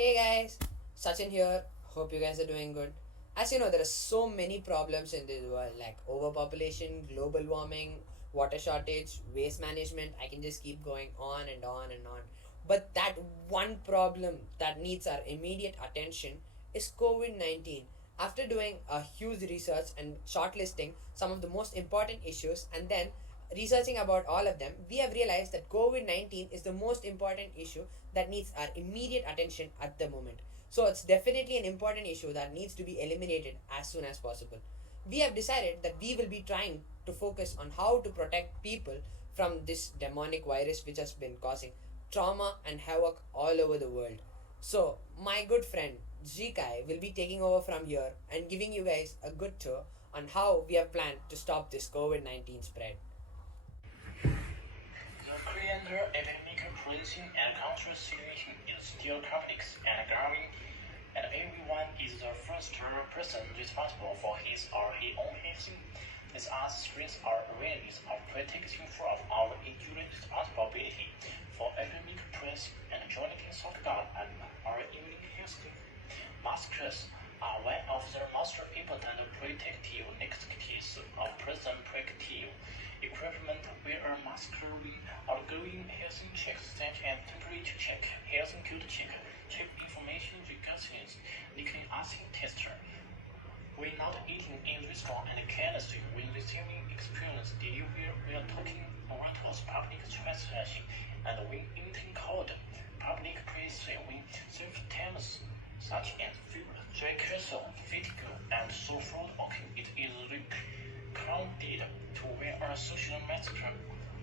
Hey guys, Sachin here. Hope you guys are doing good. As you know, there are so many problems in this world like overpopulation, global warming, water shortage, waste management. I can just keep going on and on and on. But that one problem that needs our immediate attention is COVID 19. After doing a huge research and shortlisting some of the most important issues and then researching about all of them, we have realized that COVID 19 is the most important issue that needs our immediate attention at the moment. So it's definitely an important issue that needs to be eliminated as soon as possible. We have decided that we will be trying to focus on how to protect people from this demonic virus which has been causing trauma and havoc all over the world. So, my good friend Zikai will be taking over from here and giving you guys a good tour on how we have planned to stop this COVID 19 spread. The current epidemic policing and control situation is still complex and growing, and everyone is the first person responsible for his or her own health. Let us raise our awareness of protection from our individual responsibility for epidemic prevention and jointly safeguard our immune health. Masks are one of the most important protective necessities of person protective equipment. Wear a mask when undergoing health checks such as temperature check, health code check, trip information regulations, nicotine acid tester. When not eating in restaurant and carelessly when receiving experience delivery while talking around public transportation, and when eating cold public places when symptoms such as fever, dry coughing, fatigue, and sore throat occur. It is recommended to wear a social mask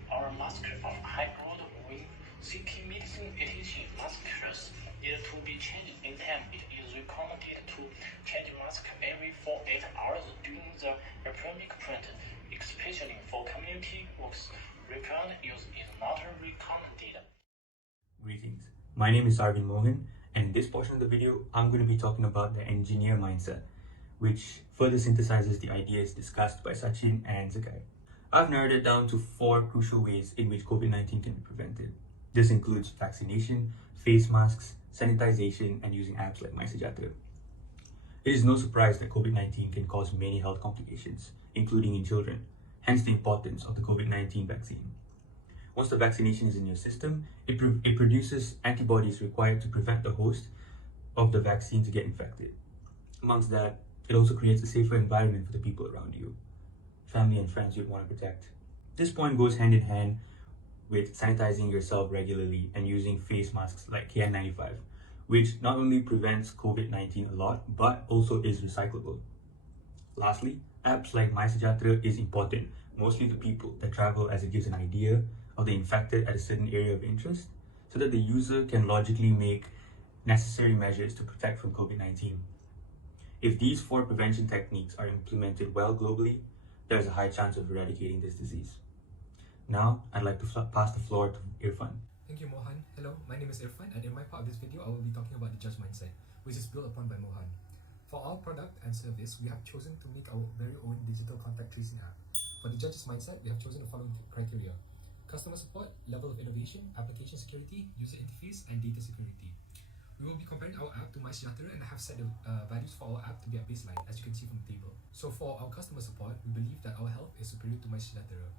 or mask of high grade when seeking medical attention. Masks need to be changed in time. It is recommended to change mask every 4-8 hours during the epidemic period, especially for community works. Repeat use is not recommended. Greetings. My name is Arvind Mohan, and in this portion of the video, I'm going to be talking about the engineer mindset, which further synthesizes the ideas discussed by Sachin and Zakai. I've narrowed it down to 4 crucial ways in which COVID-19 can be prevented. This includes vaccination, face masks, sanitization, and using apps like MySejahtera. It is no surprise that COVID-19 can cause many health complications, including in children, hence the importance of the COVID-19 vaccine. Once the vaccination is in your system, it produces antibodies required to prevent the host of the vaccine to get infected. Amongst that, it also creates a safer environment for the people around you, family and friends you'd want to protect. This point goes hand in hand with sanitizing yourself regularly and using face masks like KN95, which not only prevents COVID-19 a lot, but also is recyclable. Lastly, apps like MySejahtera is important, mostly to people that travel, as it gives an idea of the infected at a certain area of interest, so that the user can logically make necessary measures to protect from COVID-19. If these 4 prevention techniques are implemented well globally, there's a high chance of eradicating this disease. Now, I'd like to pass the floor to Irfan. Thank you, Mohan. Hello, my name is Irfan, and in my part of this video, I will be talking about the judge mindset, which is built upon by Mohan. For our product and service, we have chosen to make our very own digital contact tracing app. For the judge's mindset, we have chosen the following criteria: customer support, level of innovation, application security, user interface, and data security. We will be comparing our app to MySejahtera and have set the values for our app to be a baseline, as you can see from the table. So for our customer support, we believe that OurHealth is superior to MySejahtera.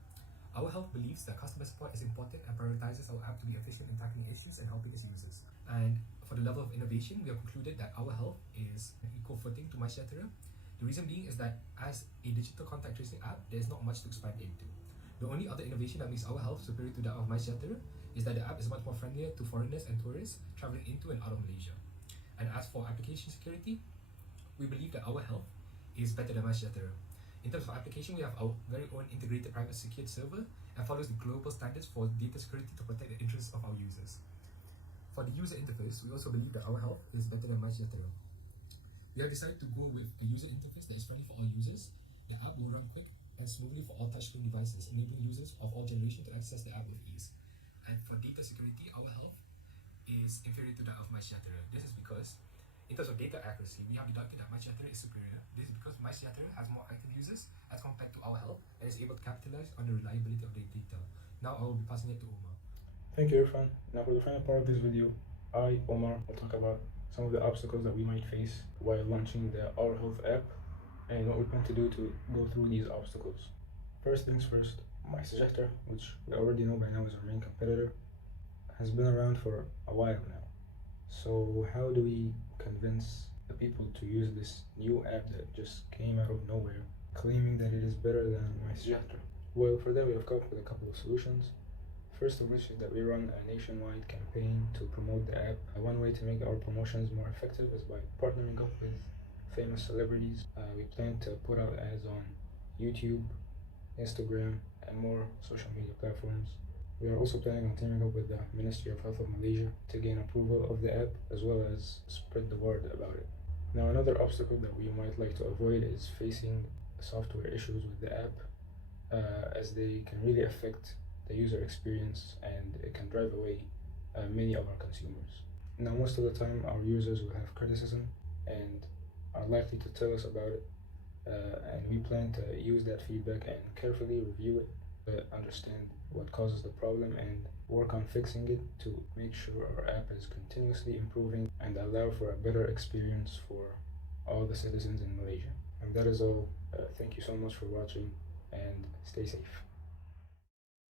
OurHealth believes that customer support is important and prioritizes our app to be efficient in tackling issues and helping its users. And for the level of innovation, we have concluded that OurHealth is an equal footing to MySejahtera. The reason being is that as a digital contact tracing app, there is not much to expand into. The only other innovation that makes OurHealth superior to that of MySejahtera is that the app is much more friendlier to foreigners and tourists traveling into and out of Malaysia. And as for application security, we believe that OurHealth is better than MySejahtera. In terms of application, we have our very own integrated private secured server and follows the global standards for data security to protect the interests of our users. For the user interface, we also believe that OurHealth is better than MySejahtera. We have decided to go with a user interface that is friendly for all users. The app will run quick and smoothly for all touchscreen devices, enabling users of all generations to access the app with ease. And for data security, OurHealth is inferior to that of MySejahtera. This is because, in terms of data accuracy, we have deducted that MySejahtera is superior. This is because MySejahtera has more active users as compared to OurHealth and is able to capitalize on the reliability of their data. Now I will be passing it to Omar. Thank you, Irfan. Now for the final part of this video, I, Omar, will talk about some of the obstacles that we might face while launching the OurHealth app, and what we plan to do to go through these obstacles. First things first, MySejahtera, which we already know by now is our main competitor, has been around for a while now. So how do we convince the people to use this new app that just came out of nowhere, claiming that it is better than MySejahtera? Well, for that we have come up with a couple of solutions. First of which is that we run a nationwide campaign to promote the app. One way to make our promotions more effective is by partnering up with famous celebrities. We plan to put out ads on YouTube, Instagram, and more social media platforms. We are also planning on teaming up with the Ministry of Health of Malaysia to gain approval of the app as well as spread the word about it. Now, another obstacle that we might like to avoid is facing software issues with the app, as they can really affect the user experience and it can drive away many of our consumers. Now, most of the time, our users will have criticism and are likely to tell us about it, and we plan to use that feedback and carefully review it to understand what causes the problem and work on fixing it to make sure our app is continuously improving and allow for a better experience for all the citizens in Malaysia. And that is all. Thank you so much for watching and stay safe.